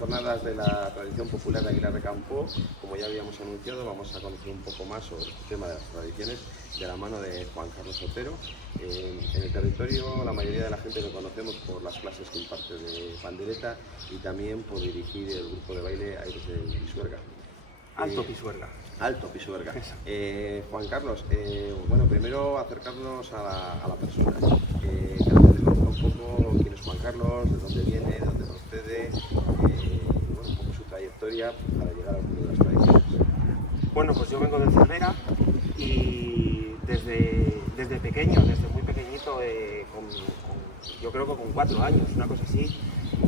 jornadas de la tradición popular de Aguilar de Campo, como ya habíamos anunciado, vamos a conocer un poco más sobre este tema de las tradiciones de la mano de Juan Carlos Otero. En el territorio la mayoría de la gente lo conocemos por las clases que imparte de pandereta y también por dirigir el grupo de baile Aires de Pisuerga. Alto Pisuerga. Alto Pisuerga. Juan Carlos, bueno, primero acercarnos a la persona. Que la gente conozca un poco quién es Juan Carlos, de dónde viene, de dónde procede, bueno, un poco su trayectoria para llegar al mundo de las tradiciones. Bueno, pues yo vengo de Cervera y desde pequeño, desde muy pequeñito, yo creo que con 4 años, una cosa así,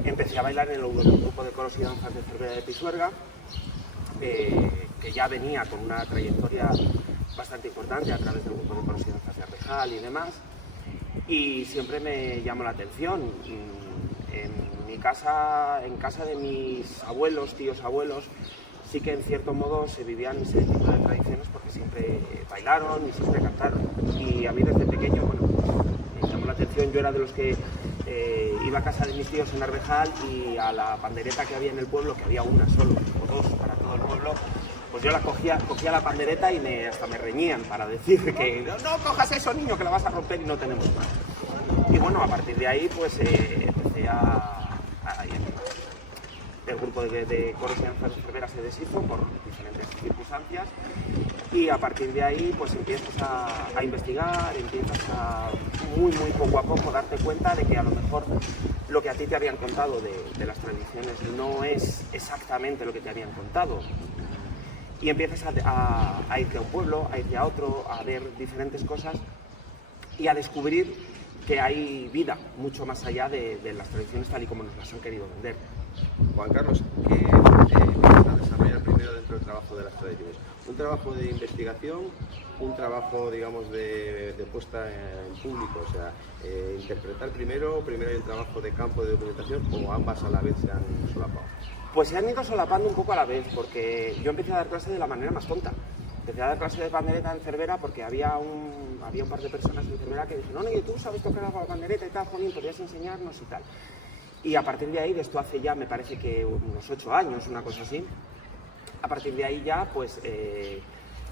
empecé a bailar en el grupo de coros y danzas de Cervera de Pisuerga, que ya venía con una trayectoria bastante importante a través del grupo de coros y danzas de Arrejal y demás, y siempre me llamó la atención. En casa de mis abuelos, tíos abuelos, sí que en cierto modo se vivían ese tipo de tradiciones porque siempre bailaron y siempre cantaron. Y a mí desde pequeño, bueno, me llamó la atención. Yo era de los que iba a casa de mis tíos en Arrejal y a la pandereta que había en el pueblo, que había una solo o dos para todo el pueblo, pues yo la cogía la pandereta y hasta me reñían para decir que no cojas eso, niño, que la vas a romper y no tenemos más. Y bueno, a partir de ahí pues empecé el grupo de coros y danzas de Cervera se deshizo por diferentes circunstancias y a partir de ahí pues empiezas a investigar, empiezas a muy poco a poco darte cuenta de que a lo mejor lo que a ti te habían contado de las tradiciones no es exactamente lo que te habían contado. Y empiezas a irte a un pueblo, a irte a otro, a ver diferentes cosas y a descubrir que hay vida mucho más allá de las tradiciones tal y como nos las han querido vender. Juan Carlos, ¿qué empiezas a desarrollar primero dentro del trabajo de las tradiciones? ¿Un trabajo de investigación, un trabajo, digamos, de puesta en público? O sea, interpretar primero hay un trabajo de campo de documentación o ambas a la vez se han solapado. Pues se han ido solapando un poco a la vez, porque yo empecé a dar clase de la manera más tonta. Empecé a dar clase de pandereta en Cervera porque había un par de personas en Cervera que dijeron: oye, ¿tú sabes tocar la pandereta y tal, Juanín? ¿Podrías enseñarnos y tal? Y a partir de ahí, de esto hace ya, me parece que unos 8 años, una cosa así, a partir de ahí ya, pues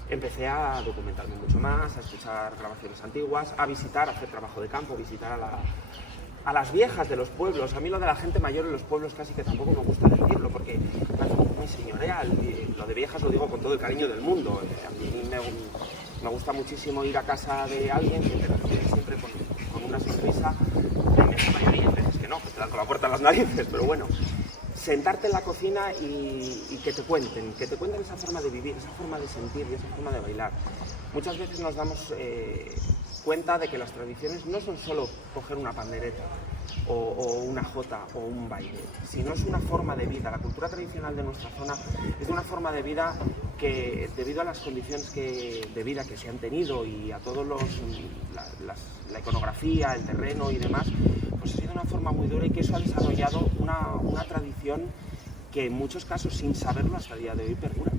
empecé a documentarme mucho más, a escuchar grabaciones antiguas, a visitar, a hacer trabajo de campo, visitar a las viejas de los pueblos. A mí lo de la gente mayor en los pueblos casi que tampoco me gusta decirlo, porque parece muy señorial. Y lo de viejas lo digo con todo el cariño del mundo. A mí me gusta muchísimo ir a casa de alguien que te recibe siempre con una sonrisa, en la mayoría de veces que no, pues te dan con la puerta a las narices, pero bueno. Sentarte en la cocina y que te cuenten esa forma de vivir, esa forma de sentir y esa forma de bailar. Muchas veces nos damos cuenta de que las tradiciones no son solo coger una pandereta o una jota o un baile, sino es una forma de vida. La cultura tradicional de nuestra zona es una forma de vida que, debido a las condiciones de vida que se han tenido y a todos la iconografía, el terreno y demás, pues ha sido una forma muy dura y que eso ha desarrollado una tradición que en muchos casos, sin saberlo hasta el día de hoy, perdura.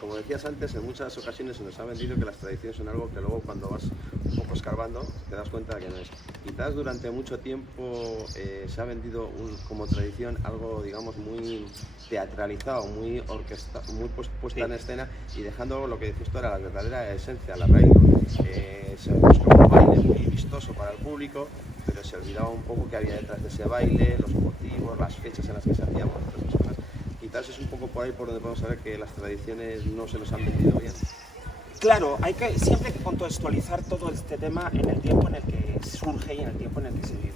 Como decías antes, en muchas ocasiones se nos ha vendido que las tradiciones son algo que luego cuando vas un poco escarbando te das cuenta de que no es. Quizás durante mucho tiempo se ha vendido como tradición algo, digamos, muy teatralizado, muy orquestado, muy puesta en escena y dejando lo que decías tú era la verdadera esencia, la raíz. Se busca un baile muy vistoso para el público, pero se olvidaba un poco que había detrás de ese baile, los motivos, las fechas en las que se hacían, todas esas cosas. Quizás es un poco por ahí por donde podemos saber que las tradiciones no se nos han vendido bien. Claro, siempre hay que contextualizar todo este tema en el tiempo en el que surge y en el tiempo en el que se vive.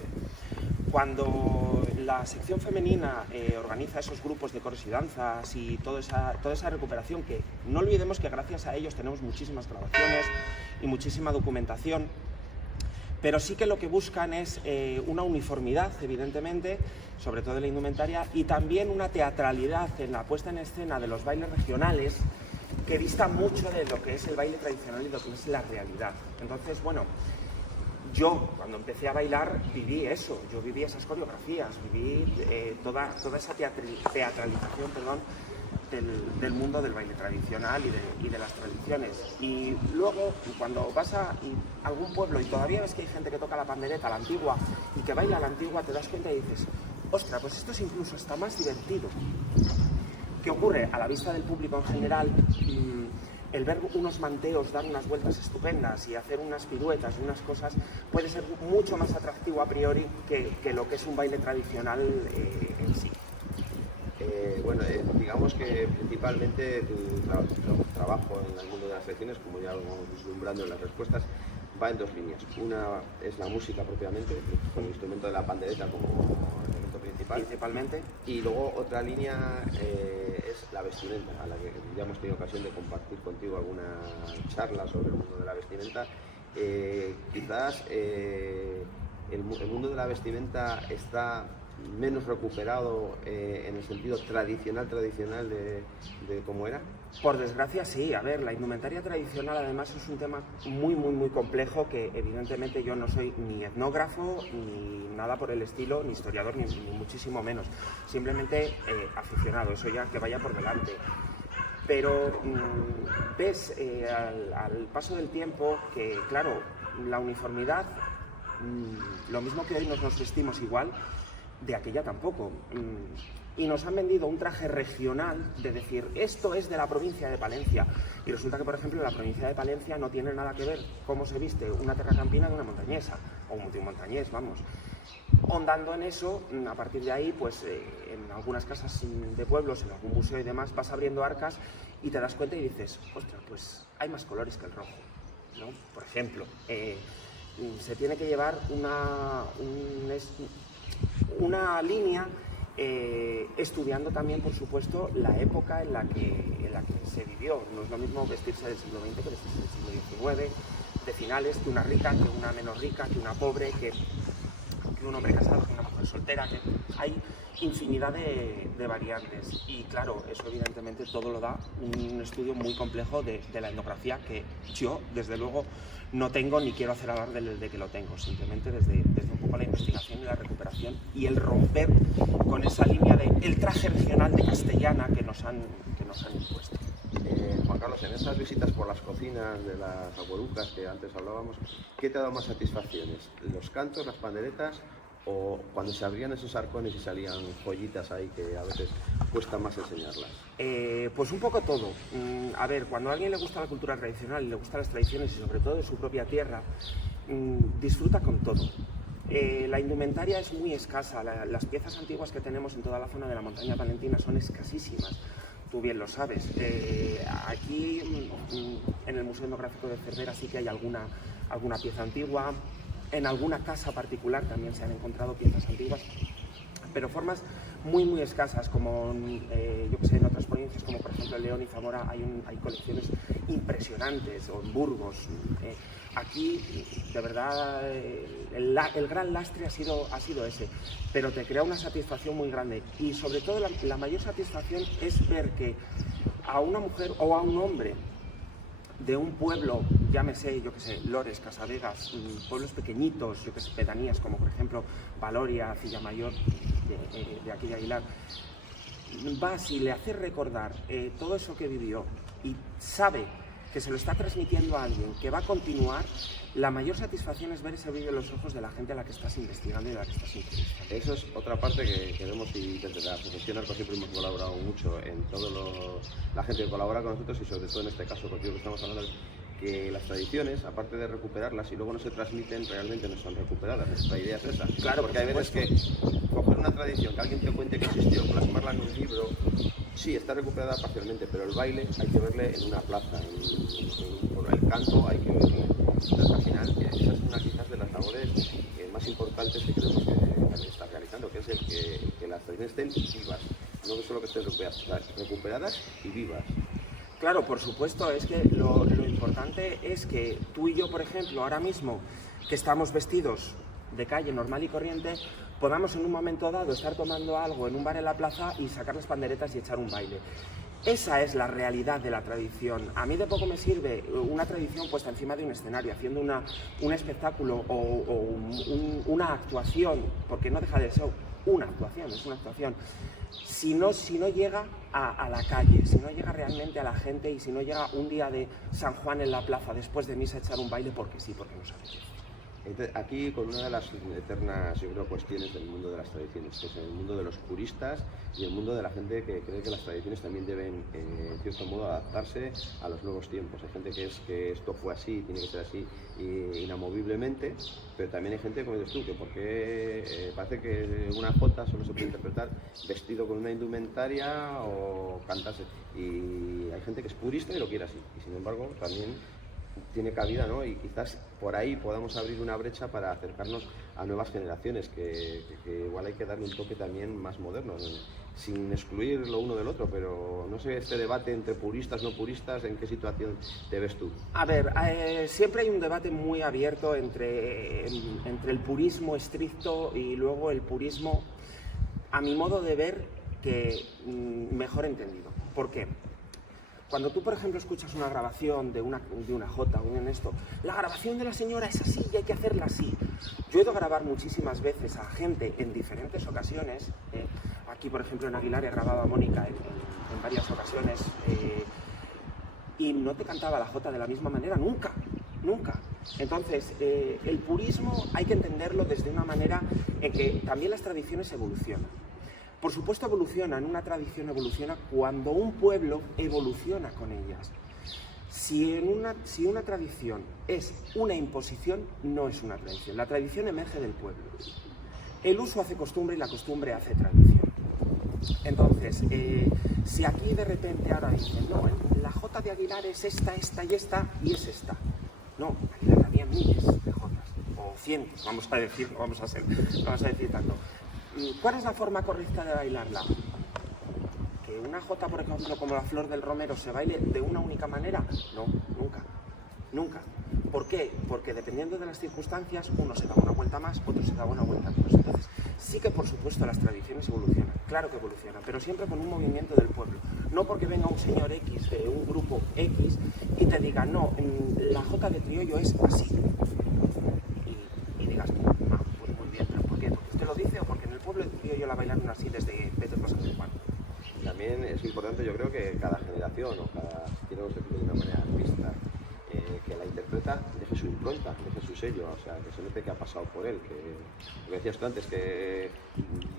Cuando la sección femenina organiza esos grupos de coros y danzas y toda esa recuperación, que no olvidemos que gracias a ellos tenemos muchísimas grabaciones y muchísima documentación, pero sí que lo que buscan es una uniformidad, evidentemente, sobre todo en la indumentaria, y también una teatralidad en la puesta en escena de los bailes regionales que dista mucho de lo que es el baile tradicional y lo que es la realidad. Entonces, bueno, yo cuando empecé a bailar viví eso, yo viví esas coreografías, viví toda esa teatralización, del mundo del baile tradicional y de las tradiciones. Y luego, cuando vas a algún pueblo y todavía ves que hay gente que toca la pandereta, la antigua, y que baila a la antigua, te das cuenta y dices: ostras, pues esto es incluso hasta más divertido. ¿Qué ocurre? A la vista del público en general, el ver unos manteos dar unas vueltas estupendas y hacer unas piruetas y unas cosas puede ser mucho más atractivo a priori que lo que es un baile tradicional en sí. Bueno, digamos que principalmente tu trabajo en el mundo de las tradiciones, como ya lo vamos vislumbrando en las respuestas, va en dos líneas. Una es la música propiamente, con el instrumento de la pandereta como elemento principalmente. Y luego otra línea es la vestimenta, a la que ya hemos tenido ocasión de compartir contigo alguna charla sobre el mundo de la vestimenta. Quizás el mundo de la vestimenta está menos recuperado en el sentido tradicional de cómo era. Por desgracia sí, a ver, la indumentaria tradicional además es un tema muy complejo que evidentemente yo no soy ni etnógrafo ni nada por el estilo, ni historiador ni muchísimo menos, simplemente aficionado, eso ya que vaya por delante. Pero ves al paso del tiempo que, claro, la uniformidad, lo mismo que hoy nos vestimos igual, de aquella tampoco. Y nos han vendido un traje regional de decir, esto es de la provincia de Palencia. Y resulta que, por ejemplo, en la provincia de Palencia no tiene nada que ver cómo se viste una terracampina de una montañesa, o un montañés, vamos. Hondando en eso, a partir de ahí, pues en algunas casas de pueblos, en algún museo y demás, vas abriendo arcas y te das cuenta y dices, ostras, pues hay más colores que el rojo, ¿no? Por ejemplo, se tiene que llevar una línea estudiando también, por supuesto, la época en la que se vivió. No es lo mismo vestirse del siglo XX que vestirse del siglo XIX, de finales, que una rica, que una menos rica, que una pobre, que un hombre casado, que una mujer soltera, que hay infinidad de variantes. Y claro, eso evidentemente todo lo da un estudio muy complejo de la etnografía que yo, desde luego, no tengo ni quiero hacer hablar de que lo tengo, simplemente desde un poco la investigación y la recuperación y el romper con esa línea del traje regional de castellana que nos han impuesto. Juan Carlos, en estas visitas por las cocinas de las abuelucas que antes hablábamos, ¿qué te ha dado más satisfacciones? ¿Los cantos, las panderetas o cuando se abrían esos arcones y salían joyitas ahí que a veces cuesta más enseñarlas? Pues un poco todo. A ver, cuando a alguien le gusta la cultura tradicional y le gustan las tradiciones y sobre todo de su propia tierra, disfruta con todo. La indumentaria es muy escasa, las piezas antiguas que tenemos en toda la zona de la montaña palentina son escasísimas. Tú bien lo sabes. Aquí en el Museo Etnográfico de Cervera sí que hay alguna pieza antigua. En alguna casa particular también se han encontrado piezas antiguas, pero formas muy escasas, como yo que sé, en otras provincias, como por ejemplo en León y Zamora hay colecciones impresionantes, o en Burgos. Aquí, de verdad, el gran lastre ha sido ese, pero te crea una satisfacción muy grande y sobre todo la mayor satisfacción es ver que a una mujer o a un hombre de un pueblo, llámese, yo que sé, Lores, Casavegas, pueblos pequeñitos, yo que sé, pedanías como por ejemplo Valoria, Cillamayor, de aquí de Aguilar, vas y le haces recordar todo eso que vivió y sabe que se lo está transmitiendo a alguien que va a continuar, la mayor satisfacción es ver ese brillo en los ojos de la gente a la que estás investigando y a la que estás entrevistando. Eso es otra parte que queremos y desde la Asociación Arco siempre hemos colaborado mucho en la gente que colabora con nosotros y sobre todo en este caso contigo que estamos hablando, que las tradiciones, aparte de recuperarlas y luego no se transmiten, realmente no son recuperadas. Nuestra idea es esa. Claro, porque hay veces que coger una tradición, que alguien te cuente que existió, plasmarla en un libro, sí, está recuperada parcialmente, pero el baile hay que verle en una plaza, por el canto hay que verle. Entonces, al final, esa es una quizás de las labores más importantes que creemos que se está realizando, que es que las tradiciones estén vivas, no que solo que estén recuperadas y vivas. Claro, por supuesto, es que lo importante es que tú y yo, por ejemplo, ahora mismo, que estamos vestidos de calle normal y corriente, podamos en un momento dado estar tomando algo en un bar en la plaza y sacar las panderetas y echar un baile. Esa es la realidad de la tradición. A mí de poco me sirve una tradición puesta encima de un escenario, haciendo un espectáculo o una actuación, porque no deja de ser una actuación, es una actuación. Si no llega a la calle, si no llega realmente a la gente y si no llega un día de San Juan en la plaza después de misa a echar un baile porque sí, porque no sabe. Entonces, aquí con una de las eternas, yo creo, cuestiones del mundo de las tradiciones, que es el mundo de los puristas y el mundo de la gente que cree que las tradiciones también deben, en cierto modo, adaptarse a los nuevos tiempos. Hay gente que es que esto fue así, tiene que ser así inamoviblemente, pero también hay gente, como dices tú, que porque parece que una jota solo se puede interpretar vestido con una indumentaria o cantarse. Y hay gente que es purista y lo quiere así, y sin embargo también tiene cabida, ¿no? Y quizás por ahí podamos abrir una brecha para acercarnos a nuevas generaciones, que igual hay que darle un toque también más moderno, sin excluir lo uno del otro, pero no sé, este debate entre puristas, no puristas, ¿en qué situación te ves tú? A ver, siempre hay un debate muy abierto entre el purismo estricto y luego el purismo, a mi modo de ver, que mejor entendido. ¿Por qué? Cuando tú, por ejemplo, escuchas una grabación de una jota o en esto, la grabación de la señora es así y hay que hacerla así. Yo he ido a grabar muchísimas veces a gente en diferentes ocasiones. Aquí, por ejemplo, en Aguilar he grabado a Mónica en varias ocasiones y no te cantaba la jota de la misma manera nunca, nunca. Entonces, el purismo hay que entenderlo desde una manera en que también las tradiciones evolucionan. Por supuesto evolucionan, una tradición evoluciona cuando un pueblo evoluciona con ellas. Si una tradición es una imposición, no es una tradición. La tradición emerge del pueblo. El uso hace costumbre y la costumbre hace tradición. Entonces, si aquí de repente ahora dicen, no, la jota de Aguilar es esta, esta y esta, y es esta. No, Aguilar había miles de jotas, o cientos, vamos a decir tanto. ¿Cuál es la forma correcta de bailarla? ¿Que una jota, por ejemplo, como la Flor del Romero, se baile de una única manera? No, nunca, nunca. ¿Por qué? Porque dependiendo de las circunstancias, uno se da una vuelta más, otro se da una vuelta menos. Entonces, sí que por supuesto las tradiciones evolucionan, claro que evolucionan, pero siempre con un movimiento del pueblo. No porque venga un señor X de un grupo X y te diga, no, la jota de criollo es así. Y digas, no, pues muy bien, ¿pero por qué? ¿Porque usted lo dice o porque en el pueblo de criollo la bailaron así desde vete cosas de Juan? También es importante, yo creo, que cada generación o cada, si queremos decirlo de una manera artista, que la interpreta, deje su impronta, deje su sello, o sea, que se note que ha pasado por él, que lo que decías tú antes, que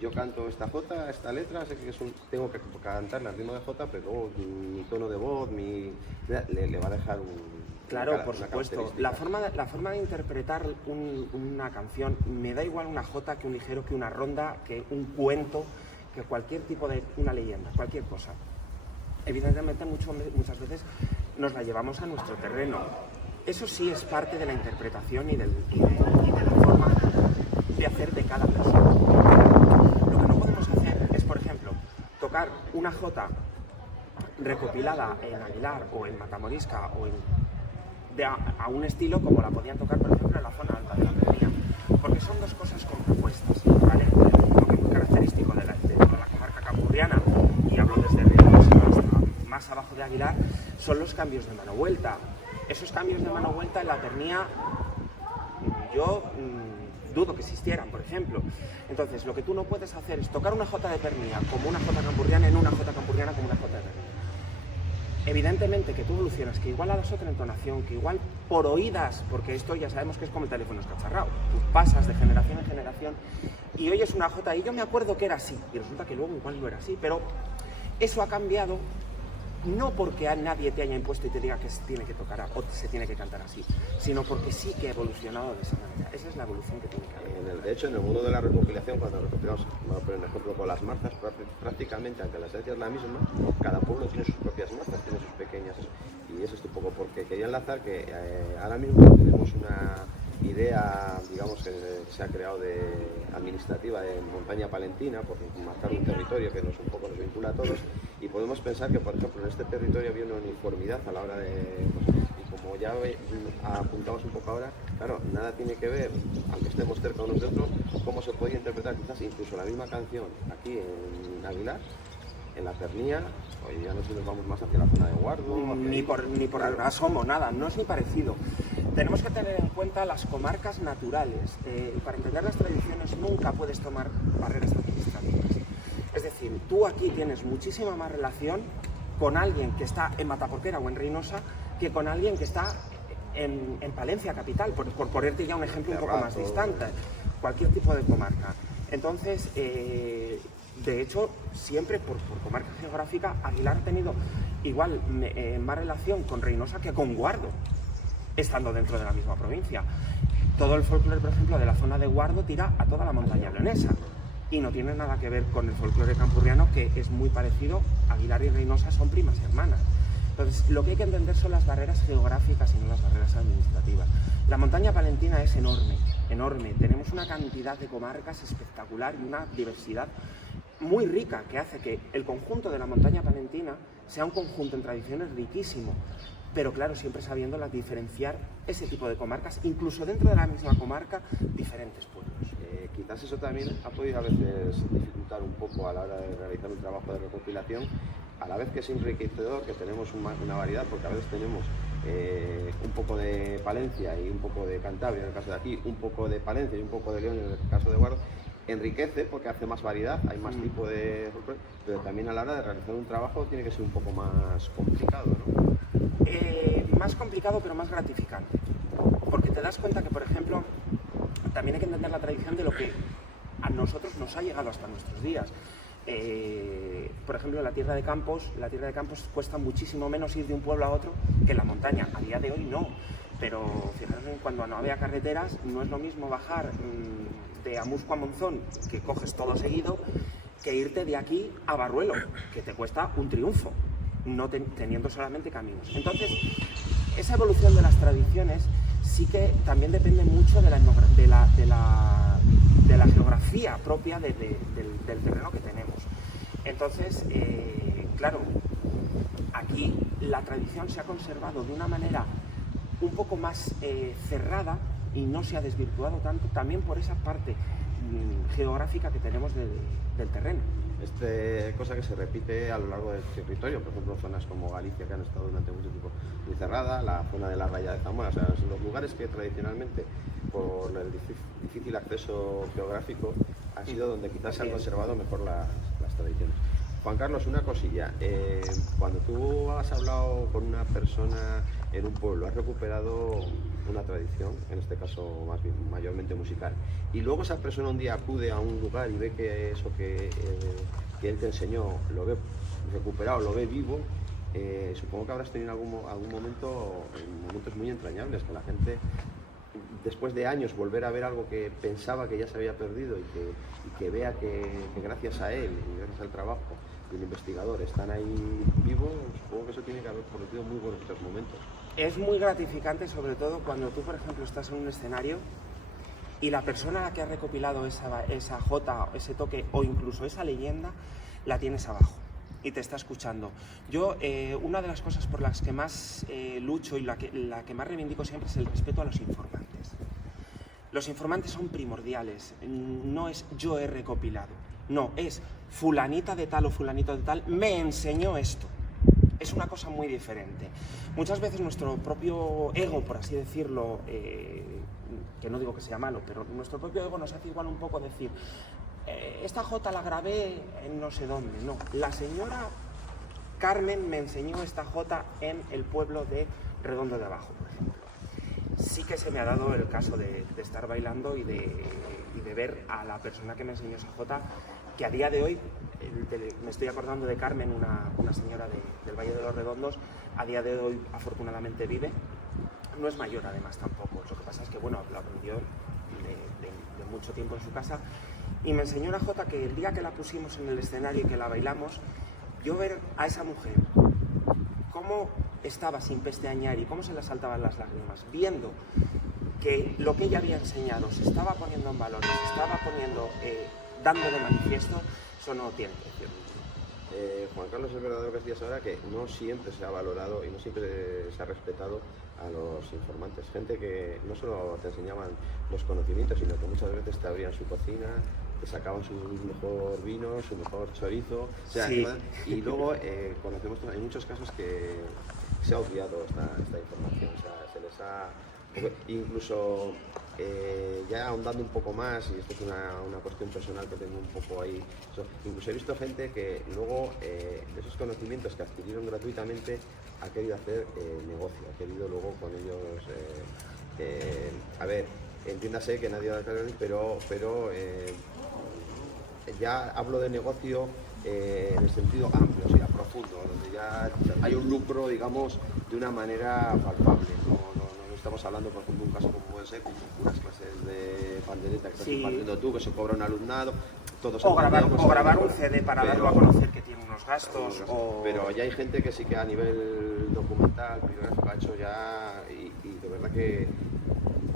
yo canto esta jota, esta letra, sé que tengo que cantarla al ritmo de jota, pero luego mi tono de voz, le va a dejar Claro, por supuesto. La forma de interpretar una canción, me da igual una jota que un ligero, que una ronda, que un cuento, que cualquier tipo de una leyenda, cualquier cosa. Evidentemente muchas veces nos la llevamos a nuestro terreno. Eso sí es parte de la interpretación y de la forma de hacer de cada persona. Lo que no podemos hacer es, por ejemplo, tocar una jota recopilada en Aguilar o en Matamorisca o a un estilo como la podían tocar, por ejemplo, en la zona alta de la Pernilla, porque son dos cosas contrapuestas, ¿vale? Lo que es muy característico de la comarca campurriana, y hablo desde Reynosa hasta más abajo de Aguilar, son los cambios de mano vuelta. Esos cambios de mano vuelta en la Pernilla yo dudo que existieran, por ejemplo. Entonces, lo que tú no puedes hacer es tocar una jota de Pernilla como una jota campurriana en una jota campurriana como una jota de Pernilla. Evidentemente que tú evolucionas, que igual hagas otra entonación, que igual por oídas, porque esto ya sabemos que es como el teléfono escacharrado, tú pasas de generación en generación y oyes una jota y yo me acuerdo que era así, y resulta que luego igual no era así, pero eso ha cambiado no porque a nadie te haya impuesto y te diga que se tiene que tocar o se tiene que cantar así, sino porque sí que ha evolucionado de esa manera. Esa es la evolución que tiene que haber. De hecho, en el mundo de la recopilación, cuando recopilamos, vamos a poner un ejemplo con las marzas, prácticamente, aunque la esencia es la misma, cada pueblo tiene sus propias marzas, tiene sus pequeñas, y eso es un poco porque quería enlazar que ahora mismo tenemos una idea, digamos, que se ha creado administrativa de montaña palentina, por marcar un territorio que un poco nos vincula a todos, y podemos pensar que, por ejemplo, en este territorio había una uniformidad a la hora de... y como ya apuntamos un poco ahora, claro, nada tiene que ver, aunque estemos cerca unos de otros, cómo se podía interpretar quizás incluso la misma canción aquí en Aguilar, en la Pernilla, hoy ya no sé si nos vamos más hacia la zona de Guardo... Ni por asomo, nada, no es ni parecido. Tenemos que tener en cuenta las comarcas naturales. Para entender las tradiciones nunca puedes tomar barreras administrativas. Es decir, tú aquí tienes muchísima más relación con alguien que está en Mataporquera o en Reynosa que con alguien que está en Palencia capital, por ponerte ya un ejemplo un poco más distante, cualquier tipo de comarca. Entonces, de hecho, siempre por comarca geográfica, Aguilar ha tenido igual más relación con Reynosa que con Guardo, estando dentro de la misma provincia. Todo el folclore, por ejemplo, de la zona de Guardo tira a toda la montaña leonesa y no tiene nada que ver con el folclore campurriano, que es muy parecido. Aguilar y Reynosa son primas hermanas. Entonces, lo que hay que entender son las barreras geográficas y no las barreras administrativas. La montaña palentina es enorme, enorme. Tenemos una cantidad de comarcas espectacular y una diversidad muy rica que hace que el conjunto de la montaña palentina sea un conjunto en tradiciones riquísimo, pero claro, siempre sabiendo diferenciar ese tipo de comarcas, incluso dentro de la misma comarca, diferentes pueblos. Quizás eso también ha podido a veces dificultar un poco a la hora de realizar un trabajo de recopilación, a la vez que es enriquecedor, que tenemos una variedad, porque a veces tenemos un poco de Palencia y un poco de Cantabria en el caso de aquí, un poco de Palencia y un poco de León en el caso de Guardo. Enriquece porque hace más variedad, hay más tipo de folclore, pero también a la hora de realizar un trabajo tiene que ser un poco más complicado, ¿no? Más complicado, pero más gratificante, porque te das cuenta que, por ejemplo, también hay que entender la tradición de lo que a nosotros nos ha llegado hasta nuestros días. Por ejemplo, la tierra de Campos cuesta muchísimo menos ir de un pueblo a otro que en la montaña. A día de hoy no, pero fijaros en cuando no había carreteras, no es lo mismo bajar de Amusco a Monzón, que coges todo seguido, que irte de aquí a Barruelo, que te cuesta un triunfo, no teniendo solamente caminos. Entonces, esa evolución de las tradiciones sí que también depende mucho de la geografía propia del terreno que tenemos. Entonces, claro, aquí la tradición se ha conservado de una manera un poco más cerrada y no se ha desvirtuado tanto, también por esa parte geográfica que tenemos del terreno. Cosa que se repite a lo largo del territorio, por ejemplo, zonas como Galicia, que han estado durante mucho tiempo muy cerradas, la zona de la Raya de Zamora, o sea, son los lugares que tradicionalmente, por el difícil acceso geográfico, han sido donde quizás se han conservado mejor las tradiciones. Juan Carlos, una cosilla, cuando tú has hablado con una persona en un pueblo, has recuperado una tradición, en este caso mayormente musical, y luego esa persona un día acude a un lugar y ve que eso que él te enseñó lo ve recuperado, lo ve vivo, supongo que habrás tenido algún momento, momentos muy entrañables, que la gente, después de años, volver a ver algo que pensaba que ya se había perdido y que vea que gracias a él y gracias al trabajo del investigador están ahí vivos, supongo que eso tiene que haber prometido muy buenos estos momentos. Es muy gratificante, sobre todo cuando tú, por ejemplo, estás en un escenario y la persona a la que ha recopilado esa jota, ese toque o incluso esa leyenda, la tienes abajo y te está escuchando. Yo, una de las cosas por las que más lucho y la que más reivindico siempre es el respeto a los informantes. Los informantes son primordiales, no es yo he recopilado, no, es fulanita de tal o fulanito de tal me enseñó esto. Es una cosa muy diferente. Muchas veces nuestro propio ego, por así decirlo, que no digo que sea malo, pero nuestro propio ego nos hace igual un poco decir esta jota la grabé en no sé dónde. No, la señora Carmen me enseñó esta jota en el pueblo de Redondo de Abajo, por ejemplo. Sí que se me ha dado el caso de estar bailando y de ver a la persona que me enseñó esa jota, que a día de hoy, me estoy acordando de Carmen, una señora del Valle de los Redondos, a día de hoy afortunadamente vive, no es mayor además tampoco, lo que pasa es que bueno, la aprendió de mucho tiempo en su casa y me enseñó una jota que el día que la pusimos en el escenario y que la bailamos, yo ver a esa mujer cómo estaba sin pestañear y cómo se le saltaban las lágrimas, viendo que lo que ella había enseñado se estaba poniendo en valor, se estaba poniendo, dando de manifiesto, eso no tiene precio. Juan Carlos, es verdadero que decías ahora que no siempre se ha valorado y no siempre se ha respetado a los informantes, gente que no solo te enseñaban los conocimientos, sino que muchas veces te abrían su cocina, te sacaban su mejor vino, su mejor chorizo, o sea, sí. Y luego conocemos, hay muchos casos que se ha obviado esta información, o sea, se les ha incluso ya ahondando un poco más, y esto es una cuestión personal que tengo un poco ahí, incluso he visto gente que luego de esos conocimientos que adquirieron gratuitamente ha querido hacer negocio, ha querido luego con ellos, a ver, entiéndase que nadie va a aclarar, pero ya hablo de negocio en el sentido amplio, o sea, profundo, donde ya hay un lucro, digamos, de una manera palpable. No estamos hablando, por ejemplo, un caso como puede ser unas clases de pandereta que estás impartiendo tú, que se cobra un alumnado, o grabar un CD para darlo a conocer que tiene unos gastos. Pero ya hay gente que sí que a nivel documental, bibliográfico, ha hecho ya, y de verdad que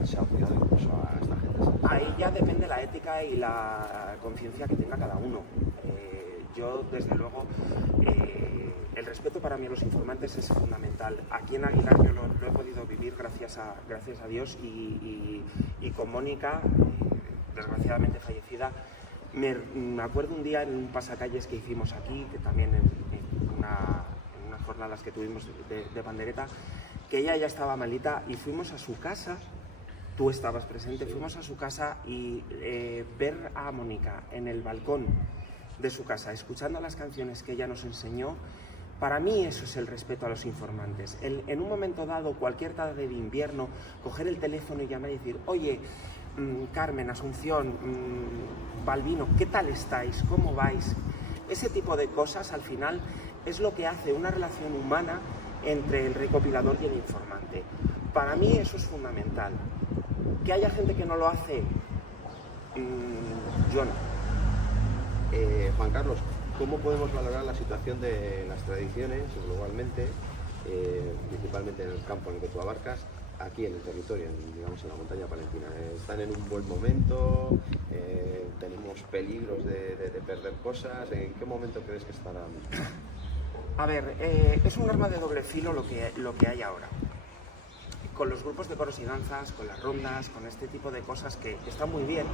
se ha cuidado incluso a esta gente. Ahí ya depende la ética y la conciencia que tenga cada uno. Yo, desde luego, el respeto para mí a los informantes es fundamental. Aquí en Aguilar yo lo he podido vivir gracias a Dios, y con Mónica, desgraciadamente fallecida, me acuerdo un día en un pasacalles que hicimos aquí, que también en unas jornadas que tuvimos de pandereta, que ella ya estaba malita y fuimos a su casa. Tú estabas presente, fuimos a su casa y ver a Mónica en el balcón de su casa, escuchando las canciones que ella nos enseñó, para mí eso es el respeto a los informantes. En un momento dado, cualquier tarde de invierno, coger el teléfono y llamar y decir, oye, Carmen, Asunción, Balbino, ¿qué tal estáis? ¿Cómo vais? Ese tipo de cosas, al final, es lo que hace una relación humana entre el recopilador y el informante. Para mí eso es fundamental. Que haya gente que no lo hace, yo no. Juan Carlos, ¿cómo podemos valorar la situación de las tradiciones globalmente, principalmente en el campo en el que tú abarcas, aquí en el territorio, digamos en la montaña palentina? ¿Están en un buen momento? ¿Tenemos peligros de perder cosas? ¿En qué momento crees que estarán? A ver, es un arma de doble filo lo que hay ahora. Con los grupos de coros y danzas, con las rondas, con este tipo de cosas que están muy bien,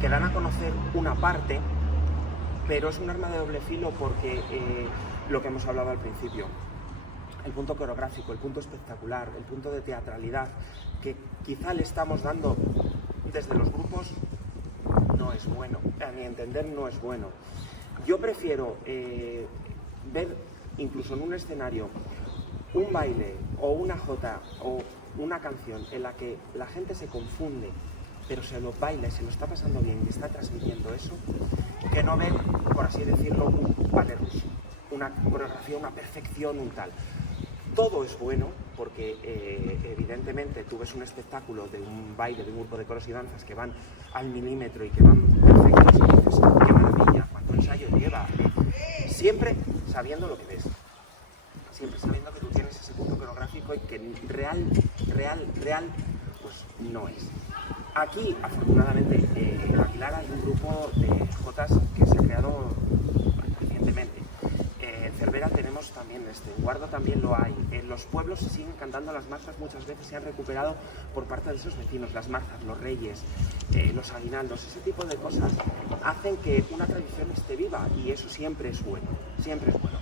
que dan a conocer una parte, pero es un arma de doble filo porque lo que hemos hablado al principio, el punto coreográfico, el punto espectacular, el punto de teatralidad, que quizá le estamos dando desde los grupos, no es bueno, a mi entender no es bueno. Yo prefiero ver incluso en un escenario un baile o una jota o una canción en la que la gente se confunde, pero se lo baila y se lo está pasando bien y está transmitiendo eso, que no ver, por así decirlo, un ballet ruso, una coreografía, una perfección, un tal. Todo es bueno porque evidentemente tú ves un espectáculo de un baile de un grupo de coros y danzas que van al milímetro y que van perfectos y dices, qué maravilla, cuánto ensayo lleva, siempre sabiendo lo que ves. Siempre sabiendo que tú tienes ese punto coreográfico y que real, pues no es. Aquí, afortunadamente, en Aguilar hay un grupo de jotas que se ha creado recientemente. En Cervera tenemos también en Guardo también lo hay. En los pueblos se siguen cantando las marzas, muchas veces se han recuperado por parte de esos vecinos, las marzas, los reyes, los aguinaldos, ese tipo de cosas hacen que una tradición esté viva y eso siempre es bueno, siempre es bueno.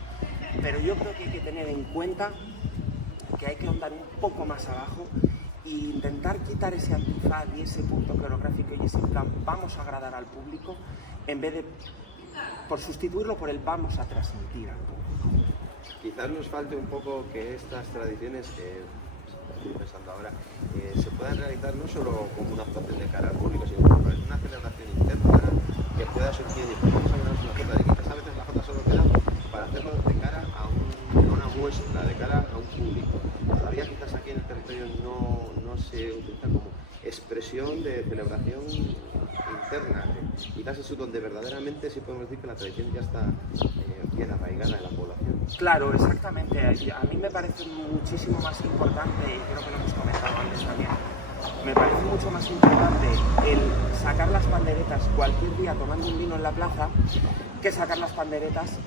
Pero yo creo que hay que tener en cuenta que hay que ahondar un poco más abajo e intentar quitar ese antifaz y ese punto coreográfico y ese plan vamos a agradar al público en vez de por sustituirlo por el vamos a transmitir al público. Quizás nos falte un poco que estas tradiciones, estoy pensando ahora, se puedan realizar no solo como una actuación de cara al público, sino como una celebración interna que pueda surgir y podemos hablar de una jota, de quizás a veces la jota solo queda para hacerlo de cara a una muestra, de cara a un público. Todavía quizás aquí en el territorio no se utiliza como expresión de celebración interna. Quizás eso donde verdaderamente sí podemos decir que la tradición ya está bien arraigada en la población. Claro, exactamente. A mí me parece muchísimo más importante, y creo que lo hemos comentado antes también, me parece mucho más importante el sacar las panderetas cualquier día tomando un vino en la plaza que sacar las panderetas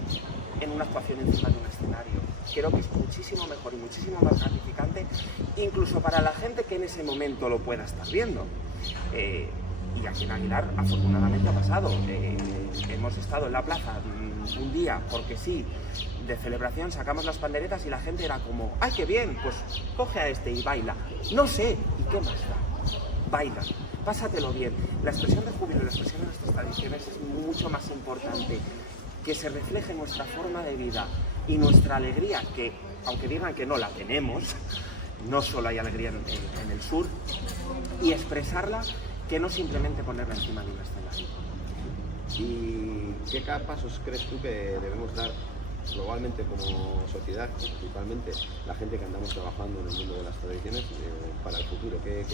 en una actuación encima de un escenario. Creo que es muchísimo mejor y muchísimo más gratificante, incluso para la gente que en ese momento lo pueda estar viendo. Y aquí en Aguilar, afortunadamente, ha pasado. Hemos estado en la plaza un día, porque sí, de celebración, sacamos las panderetas y la gente era como, ¡ay, qué bien! Pues coge a este y baila. No sé, ¿y qué más da? baila, pásatelo bien. La expresión de júbilo, la expresión de nuestras tradiciones es mucho más importante, que se refleje nuestra forma de vida y nuestra alegría, que aunque digan que no la tenemos, no solo hay alegría en el sur, y expresarla, que no simplemente ponerla encima de una escena. ¿Y qué pasos crees tú que debemos dar globalmente como sociedad, principalmente la gente que andamos trabajando en el mundo de las tradiciones, para el futuro? ¿Qué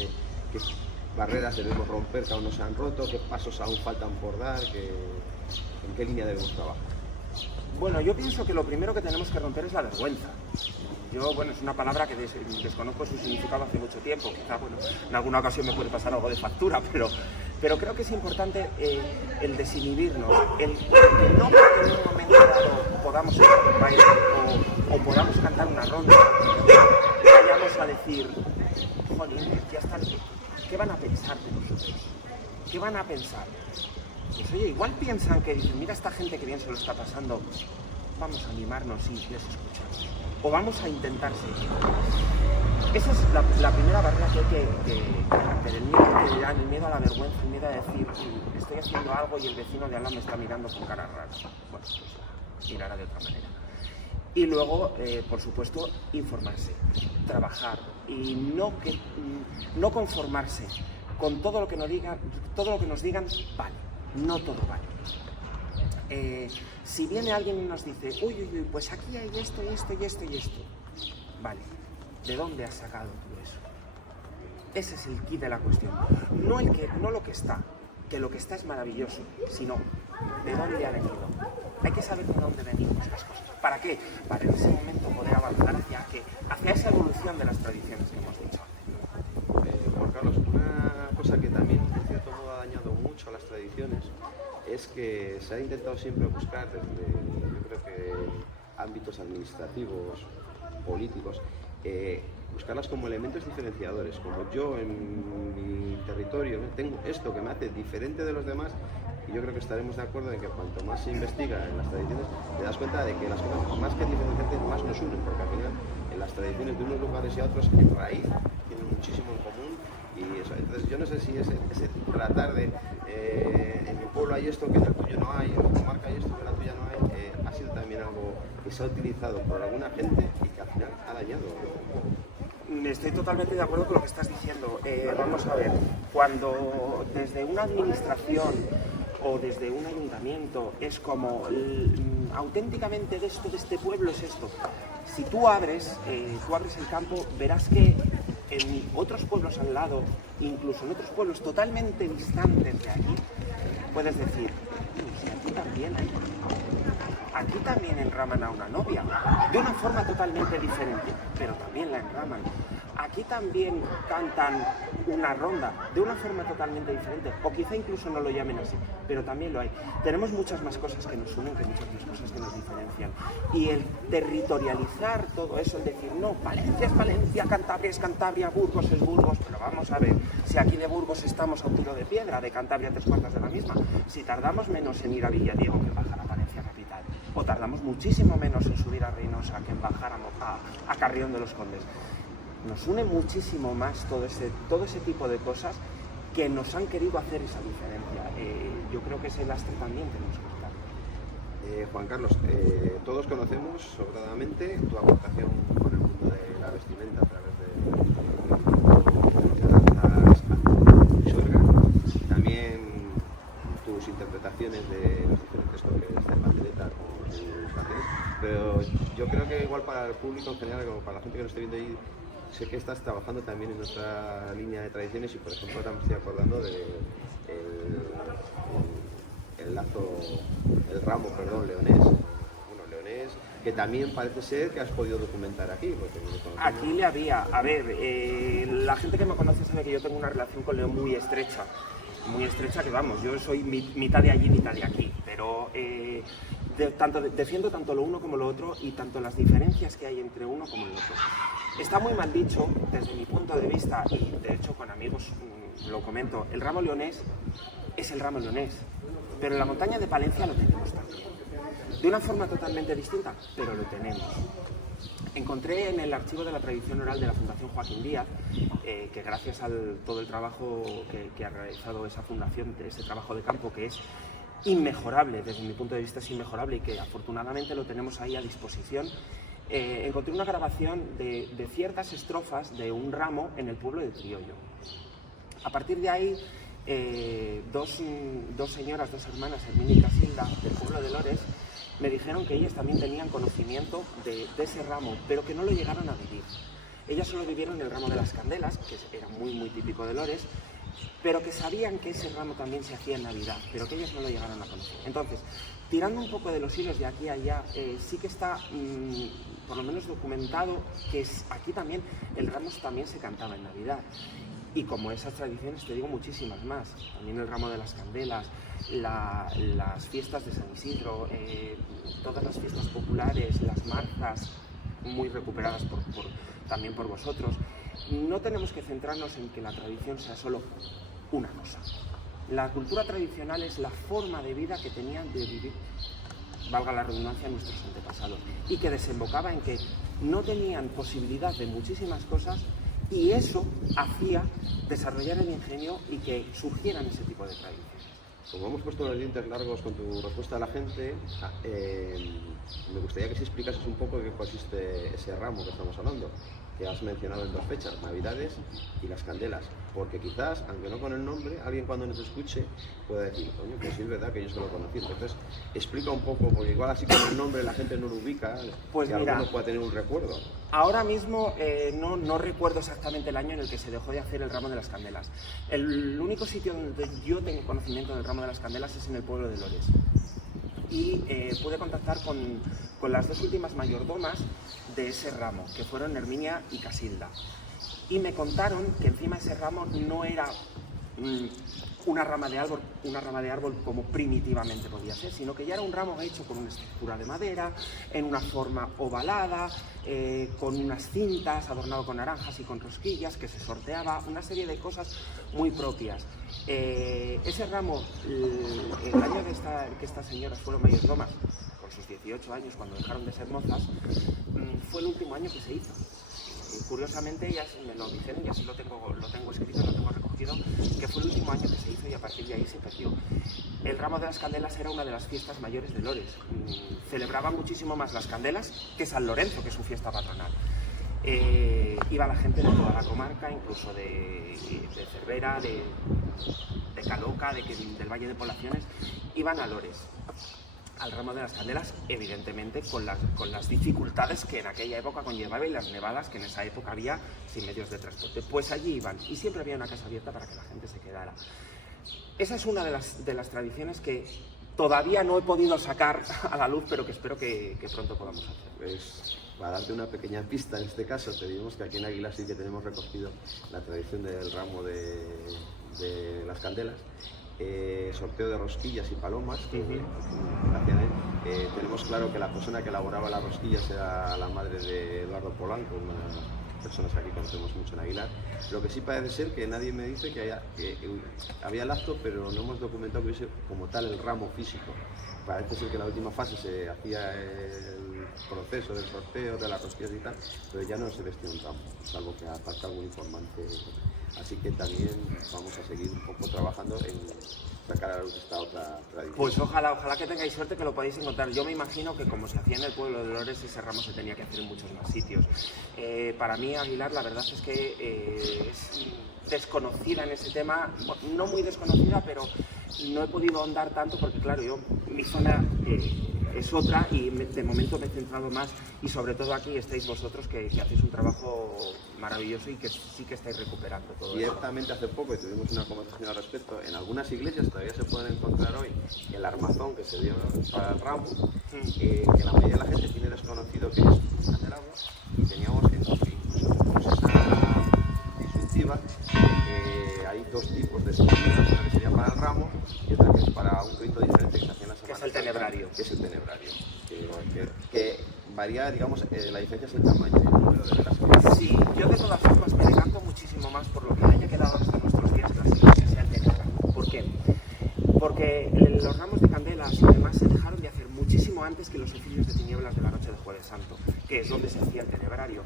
barreras debemos romper que aún no se han roto? ¿Qué pasos aún faltan por dar? ¿En qué línea debemos trabajar? Bueno, yo pienso que lo primero que tenemos que romper es la vergüenza. Es una palabra que desconozco su significado hace mucho tiempo. Quizá, en alguna ocasión me puede pasar algo de factura, pero creo que es importante el desinhibirnos, el que no porque en un momento dado podamos estar en un baile o podamos cantar una ronda, vayamos a decir, jolín, ya está, ¿qué van a pensar de nosotros? ¿Qué van a pensar? Pues oye, igual piensan que dicen, mira esta gente que bien se lo está pasando, vamos a animarnos y les escuchamos. O vamos a intentar seguir. Esa es la primera barrera que hay que romper, el miedo a la vergüenza, el miedo a decir, estoy haciendo algo y el vecino de al lado me está mirando con cara rara. Bueno, pues mirará de otra manera. Y luego, por supuesto, informarse, trabajar y no conformarse con todo lo que nos digan, vale, no todo vale. Si viene alguien y nos dice, uy, pues aquí hay esto y esto y esto y esto, vale, ¿de dónde has sacado tú eso? Ese es el quid de la cuestión. No lo que está, que lo que está es maravilloso, sino de dónde ha venido. Hay que saber de dónde venimos las cosas. ¿Para qué? Para en ese momento poder avanzar hacia esa evolución de las tradiciones que hemos dicho antes. Juan Carlos, una cosa que también en cierto modo ha dañado mucho a las tradiciones es que se ha intentado siempre buscar desde, yo creo que ámbitos administrativos, políticos, buscarlas como elementos diferenciadores. Como yo en mi territorio tengo esto que me hace diferente de los demás, y yo creo que estaremos de acuerdo en que cuanto más se investiga en las tradiciones, te das cuenta de que las cosas más que diferenciarte, más nos unen, porque al final en las tradiciones de unos lugares y a otros en raíz tienen muchísimo en común. Y eso, entonces yo no sé si ese tratar de en mi pueblo hay esto que en el tuyo no hay, en mi comarca hay esto que en la tuya no hay, ha sido también algo que se ha utilizado por alguna gente y que al final ha dañado. Estoy totalmente de acuerdo con lo que estás diciendo. Vamos a ver, cuando desde una administración o desde un ayuntamiento es como auténticamente de este pueblo es esto. Si tú abres el campo, verás que en otros pueblos al lado, incluso en otros pueblos totalmente distantes de aquí, puedes decir, si aquí también enraman a una novia, de una forma totalmente diferente, pero también la enraman. Aquí también cantan una ronda, de una forma totalmente diferente, o quizá incluso no lo llamen así, pero también lo hay. Tenemos muchas más cosas que nos unen que muchas más cosas que nos diferencian. Y el territorializar todo eso, el decir, no, Valencia es Valencia, Cantabria es Cantabria, Burgos es Burgos, pero vamos a ver, si aquí de Burgos estamos a un tiro de piedra, de Cantabria 3/4 de la misma, si tardamos menos en ir a Villadiego que en bajar a Valencia capital, o tardamos muchísimo menos en subir a Reynosa que en bajar a Carrión de los Condes. Nos une muchísimo más todo ese tipo de cosas que nos han querido hacer esa diferencia. Yo creo que ese lastre también tenemos que quitar. Juan Carlos, todos conocemos sobradamente tu aportación con el mundo de la vestimenta a través de danzas suerga, también tus interpretaciones de los diferentes toques de pandereta con tus canciones, pero yo creo que igual para el público en general, como para la gente que nos esté viendo ahí, sé que estás trabajando también en otra línea de tradiciones y, por ejemplo, ahora me estoy acordando del leonés, que también parece ser que has podido documentar aquí. Aquí le había, a ver, la gente que me conoce sabe que yo tengo una relación con León muy estrecha, que vamos, yo soy mitad de allí, mitad de aquí, pero defiendo tanto lo uno como lo otro y tanto las diferencias que hay entre uno como el otro. Está muy mal dicho, desde mi punto de vista, y de hecho con amigos lo comento, el ramo leonés es el ramo leonés, pero en la montaña de Palencia lo tenemos también. De una forma totalmente distinta, pero lo tenemos. Encontré en el archivo de la tradición oral de la Fundación Joaquín Díaz, que gracias a todo el trabajo que ha realizado esa fundación, ese trabajo de campo que es inmejorable, desde mi punto de vista es inmejorable y que afortunadamente lo tenemos ahí a disposición, encontré una grabación de ciertas estrofas de un ramo en el pueblo de Triollo. A partir de ahí, dos señoras, dos hermanas, Herminia y Casilda, del pueblo de Lores, me dijeron que ellas también tenían conocimiento de ese ramo, pero que no lo llegaron a vivir. Ellas solo vivieron el ramo de las candelas, que era muy típico de Lores, pero que sabían que ese ramo también se hacía en Navidad, pero que ellas no lo llegaron a conocer. Entonces, tirando un poco de los hilos de aquí a allá, sí que está por lo menos documentado que aquí también el ramo también se cantaba en Navidad. Y como esas tradiciones, te digo muchísimas más. También el ramo de las candelas, las fiestas de San Isidro, todas las fiestas populares, las marzas, muy recuperadas también por vosotros. No tenemos que centrarnos en que la tradición sea solo una cosa. La cultura tradicional es la forma de vida que tenían de vivir, valga la redundancia, nuestros antepasados, y que desembocaba en que no tenían posibilidad de muchísimas cosas, y eso hacía desarrollar el ingenio y que surgieran ese tipo de tradiciones. Como hemos puesto los dientes largos con tu respuesta a la gente, me gustaría que si explicases un poco de qué consiste ese ramo que estamos hablando, que has mencionado en dos fechas, Navidades y las candelas, porque quizás, aunque no con el nombre, alguien cuando nos escuche pueda decir, coño, pues sí es verdad que yo solo conocí. Entonces, explica un poco, porque igual así con el nombre la gente no lo ubica, pues que mira, alguno pueda tener un recuerdo. Ahora mismo no recuerdo exactamente el año en el que se dejó de hacer el ramo de las candelas. El único sitio donde yo tengo conocimiento del ramo de las candelas es en el pueblo de Lores. Y pude contactar con las dos últimas mayordomas de ese ramo, que fueron Herminia y Casilda. Y me contaron que encima ese ramo no era una rama de árbol como primitivamente podía ser, sino que ya era un ramo hecho con una estructura de madera, en una forma ovalada, con unas cintas, adornado con naranjas y con rosquillas, que se sorteaba, una serie de cosas muy propias. Ese ramo, el año que estas señoras fueron mayordomas, con sus 18 años, cuando dejaron de ser mozas, fue el último año que se hizo. Curiosamente, ellas me lo dijeron, y así lo tengo escrito, lo tengo recogido, que fue el último año que se hizo y a partir de ahí se perdió. El ramo de las candelas era una de las fiestas mayores de Lores. Celebraba muchísimo más las candelas que San Lorenzo, que es su fiesta patronal. Iba la gente de toda la comarca, incluso de Cervera, de Caloca, del Valle de Poblaciones, iban a Lores, al ramo de las candelas, evidentemente con las dificultades que en aquella época conllevaba y las nevadas que en esa época había sin medios de transporte. Pues allí iban y siempre había una casa abierta para que la gente se quedara. Esa es una de las tradiciones que todavía no he podido sacar a la luz, pero que espero que pronto podamos hacer. Pues, para darte una pequeña pista en este caso, te digo que aquí en Aguilar sí que tenemos recogido la tradición del ramo de las candelas. Sorteo de rosquillas y palomas. Tenemos claro que la persona que elaboraba las rosquillas era la madre de Eduardo Polanco, una de las personas que aquí conocemos mucho en Aguilar. Lo que sí parece ser que nadie me dice que había el acto, pero no hemos documentado que hubiese como tal el ramo físico. Parece ser que en la última fase se hacía el proceso del sorteo de las rosquillas y tal, pero ya no se vestía un ramo, salvo que aparta algún informante. Así que también vamos a seguir un poco trabajando en sacar a la luz esta otra tradición. Pues ojalá que tengáis suerte, que lo podáis encontrar. Yo me imagino que como se hacía en el pueblo de Lores, ese ramo se tenía que hacer en muchos más sitios. Para mí, Aguilar, la verdad es que es desconocida en ese tema, no muy desconocida, pero no he podido ahondar tanto porque, claro, mi zona es otra y de momento me he centrado más, y sobre todo aquí estáis vosotros que hacéis un trabajo maravilloso y que sí que estáis recuperando todo eso. Ciertamente hace poco, y tuvimos una conversación al respecto, en algunas iglesias todavía se pueden encontrar hoy el armazón que se dio para el ramo, que la mayoría de la gente tiene desconocido que es un candelabro, y teníamos que esa disyuntiva que hay dos tipos de estructuras, una que sería para el ramo y otra que es para un rito diferente que se hacía en la Semana Santa, que es el tenebrario, que varía, digamos, la diferencia es el tamaño y el número de velas. Sí, yo de todas formas me decanto muchísimo más por lo que haya quedado hasta nuestros días clásicos, que sea el tenebrario. ¿Por qué? Porque los ramos de candelas y demás se dejaron de hacer muchísimo muchísimo antes que los oficios de tinieblas de la noche de Jueves Santo, que es donde se hacía el tenebrario.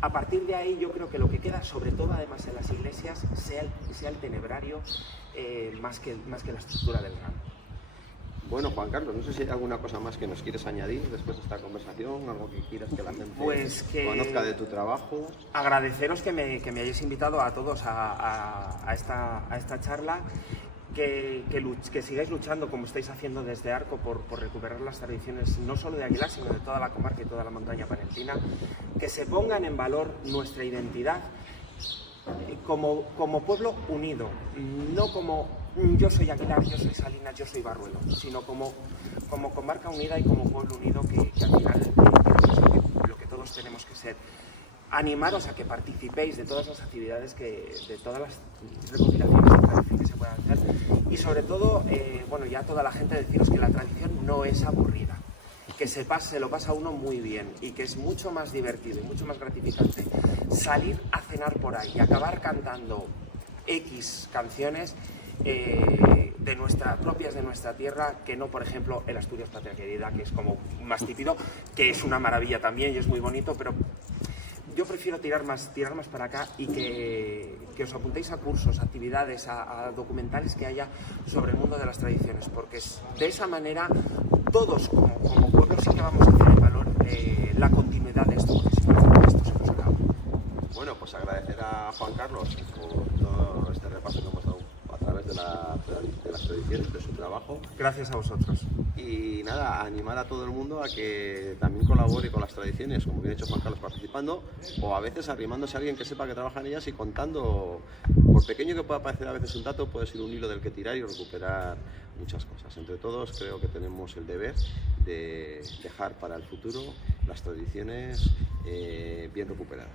A partir de ahí yo creo que lo que queda, sobre todo además en las iglesias, sea el tenebrario más que la estructura del ramo. Bueno, Juan Carlos, no sé si hay alguna cosa más que nos quieres añadir después de esta conversación, algo que quieras que la gente conozca de tu trabajo. Agradeceros que me hayáis invitado a todos a esta charla, que sigáis luchando como estáis haciendo desde Arco por recuperar las tradiciones no solo de Aguilar, sino de toda la comarca y toda la montaña palentina, que se pongan en valor nuestra identidad como pueblo unido, no como yo soy Aguilar, yo soy Salinas, yo soy Barruelo, sino como comarca unida y como pueblo unido que al final es lo que todos tenemos que ser. Animaros a que participéis de todas las actividades, de todas las recopilaciones de tradición que se puedan hacer, y sobre todo, bueno, ya toda la gente deciros que la tradición no es aburrida, que se lo pasa uno muy bien y que es mucho más divertido y mucho más gratificante salir a cenar por ahí y acabar cantando X canciones propias de nuestra tierra, que no, por ejemplo, el Asturias Patria Querida, que es como más típico, que es una maravilla también y es muy bonito, pero yo prefiero tirar más para acá y que os apuntéis a cursos, actividades, a documentales que haya sobre el mundo de las tradiciones, porque de esa manera todos como pueblo sí que vamos a hacer en valor la continuidad de esto, porque si no, esto se nos acaba. Bueno, pues agradecer a Juan Carlos por todo este repaso que hemos dado a través de las tradiciones, de su trabajo. Gracias a vosotros. Y nada, animar a todo el mundo a que también colabore con las tradiciones, como bien ha hecho Juan Carlos, participando, o a veces arrimándose a alguien que sepa que trabaja en ellas y contando, por pequeño que pueda parecer a veces un dato, puede ser un hilo del que tirar y recuperar muchas cosas. Entre todos creo que tenemos el deber de dejar para el futuro las tradiciones bien recuperadas.